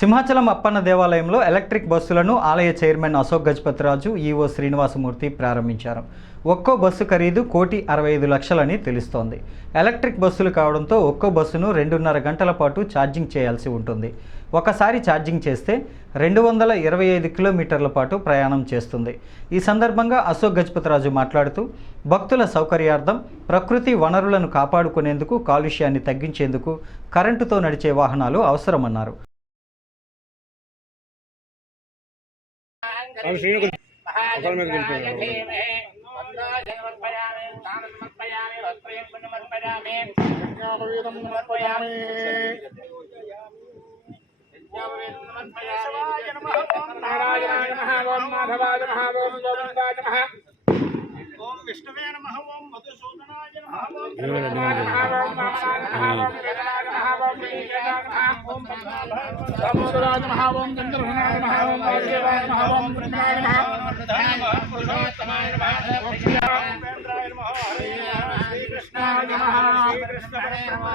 సింహాచలం అప్పన్న దేవాలయంలో ఎలక్ట్రిక్ బస్సులను ఆలయ చైర్మన్ అశోక్ గజపతిరాజు, ఈవో శ్రీనివాసమూర్తి ప్రారంభించారు. ఒక్కో బస్సు ఖరీదు 1,65,00,000 తెలుస్తోంది. ఎలక్ట్రిక్ బస్సులు కావడంతో ఒక్కో బస్సును 2.5 గంటల పాటు ఛార్జింగ్ చేయాల్సి ఉంటుంది. ఒకసారి ఛార్జింగ్ చేస్తే 225 కిలోమీటర్ల పాటు ప్రయాణం చేస్తుంది. ఈ సందర్భంగా అశోక్ గజపతిరాజు మాట్లాడుతూ, భక్తుల సౌకర్యార్థం ప్రకృతి వనరులను కాపాడుకునేందుకు, కాలుష్యాన్ని తగ్గించేందుకు కరెంటుతో నడిచే వాహనాలు అవసరమన్నారు. ओम विष्णुवे नमः। ओम मधुसूदनाय नमः। ओम वेदनाय नमः। ओम दामोदराय नमः। ओम चंद्रघनाय नमः। ओम वासुदेवाय नमः। ओम ब्रह्माय नमः। पुरुषोत्तमाय नमः। ओम श्रीरामेन्द्राय नमः। हरे श्री कृष्णाय नमः। श्री कृष्ण हरे नमः।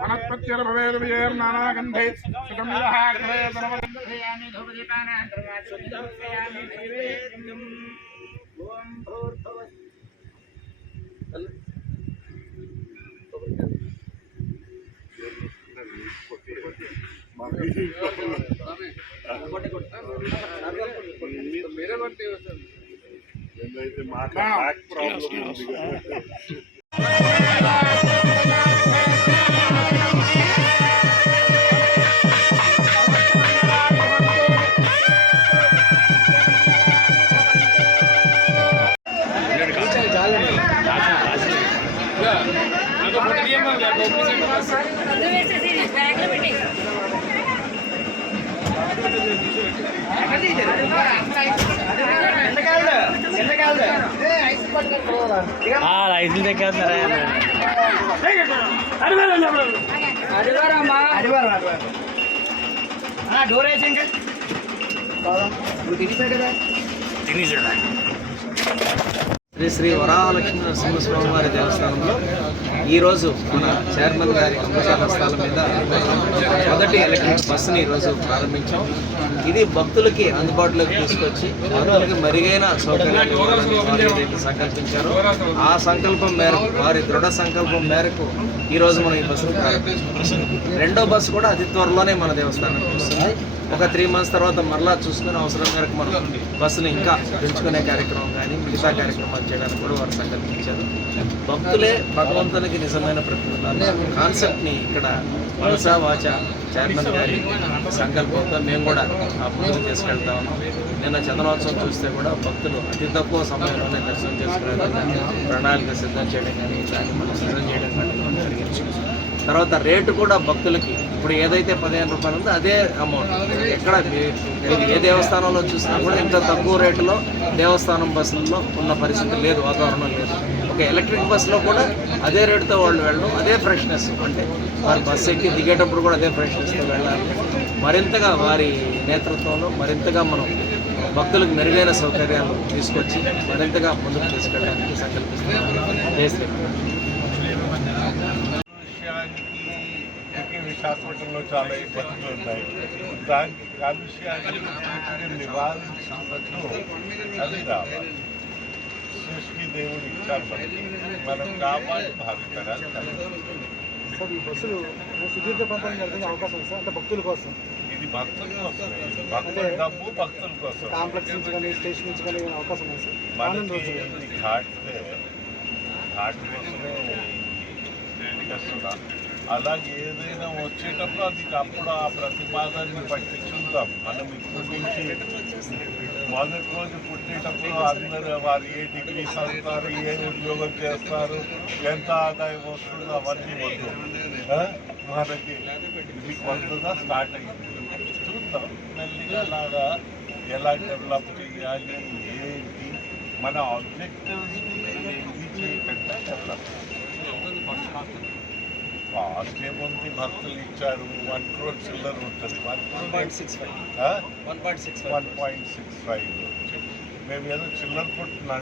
वनस्पत्यर भवेद विजयं नानागन्धे सुखं विहाग्रे सर्वगन्धयामि धूपदीपानान्तर्गात् शुद्धमुत्सयामि नैवेद्यम्। ओम भूर्भुवः मेरे बंटे वैसे मां का बैक प्रॉब्लम है। శ్రీ శ్రీ వరాహలక్ష్మీ నరసింహస్వామి వారి దేవస్థానంలో ఈరోజు మన చైర్మన్ గారి అంబుజాల స్థలం మీద మొదటి ఎలక్ట్రిక్ బస్సుని ఈరోజు ప్రారంభించాం. ఇది భక్తులకి అందుబాటులోకి తీసుకొచ్చి భక్తులకి మెరుగైన సౌకర్యాలు ఇవ్వాలని వారు ఏదైతే సంకల్పించారో ఆ సంకల్పం మేరకు, వారి దృఢ సంకల్పం మేరకు ఈరోజు మనం ఈ బస్సును ప్రారంభించాం. రెండో బస్సు కూడా అతి త్వరలోనే మన దేవస్థానానికి వస్తుంది. ఒక 3 months తర్వాత మరలా చూసుకుని అవసరం మేరకు మనం బస్సును ఇంకా పెంచుకునే కార్యక్రమం కానీ మిగతా కార్యక్రమాలు చేయడానికి కూడా వారు సంకల్పించారు. భక్తులే భగవంతునికి నిజమైన ప్రతినిధులు కాన్సెప్ట్ని ఇక్కడ మనసా వాచ చైర్మన్ గారి సంకల్పంతో మేము కూడా ఆ ముందుకు తీసుకెళ్తా ఉన్నాం. నిన్న చందనోత్సవం చూస్తే కూడా భక్తులు అతి తక్కువ సమయంలోనే దర్శనం చేసుకునే విధంగా ప్రణాళిక సిద్ధం చేయడం కానీ దాన్ని మనం సిద్ధం చేయడం కానీ జరిగింది. తర్వాత రేటు కూడా భక్తులకి ఇప్పుడు ఏదైతే 15 రూపాయలు ఉందో అదే అమౌంట్. ఎక్కడ ఏ దేవస్థానంలో చూసినా కూడా ఇంత తక్కువ రేటులో దేవస్థానం బస్సుల్లో ఉన్న పరిస్థితి లేదు, వాతావరణం లేదు. ఒక ఎలక్ట్రిక్ బస్సులో కూడా అదే రేటుతో వాళ్ళు వెళ్ళడం, అదే ఫ్రెష్నెస్, అంటే వారి బస్సు ఎక్కి దిగేటప్పుడు కూడా అదే ఫ్రెష్నెస్తో వెళ్ళాలి. మరింతగా వారి నేతృత్వంలో మరింతగా మనం భక్తులకు మెరుగైన సౌకర్యాలు తీసుకొచ్చి మరింతగా ముందుకు తీసుకెళ్ళడానికి సంకల్పిస్తున్నాం. విశాఖపట్నంలో చాలా ఇబ్బందులు ఉన్నాయి. దానికి కాలుష్యాన్ని నివారించినట్టు అది రావాలి. సృష్టి దేవుడు ఇచ్చారు మనకి, మనం కాపాడి భావితరాలు సార్. ఈ బస్సులు సుదీర్ఘ ప్రాంతానికి వెళ్తే అవకాశం సార్, అంటే భక్తుల కోసం. ఇది భక్తుల కోసం, భక్తుల డబ్బు భక్తుల కోసం. కాంప్లెక్స్ నుంచి కానీ స్టేషన్ నుంచి కానీ అవకాశం ఉంది సార్. మనకి ఘాట్ కోసమే చేస్తున్నా. అలాగే ఏదైనా వచ్చేటప్పుడు అది అప్పుడు ఆ ప్రతిపాదనని బట్టి చూద్దాం. మనం ఇప్పటి నుంచి మొదటి రోజు పుట్టేటప్పుడు అందరూ వారు ఏ డిగ్రీ చదువుతారు, ఏ ఉద్యోగం చేస్తారు, ఎంత ఆదాయం వస్తుందో అవన్నీ వద్దు. మనకి ఇది కొత్తగా స్టార్ట్ అయ్యింది. చూద్దాం మెల్లిగా అలాగా ఎలా డెవలప్ చేయాలి, ఏంటి మన ఆబ్జెక్టివ్స్ని ఇది చేయకుండా డెవలప్ కాస్ట్ ఏముంది. భక్తులు ఇచ్చారు 1 crore చిల్లర ఉంటుంది. 1.65 మేము ఏదో చిల్లర పుట్టిన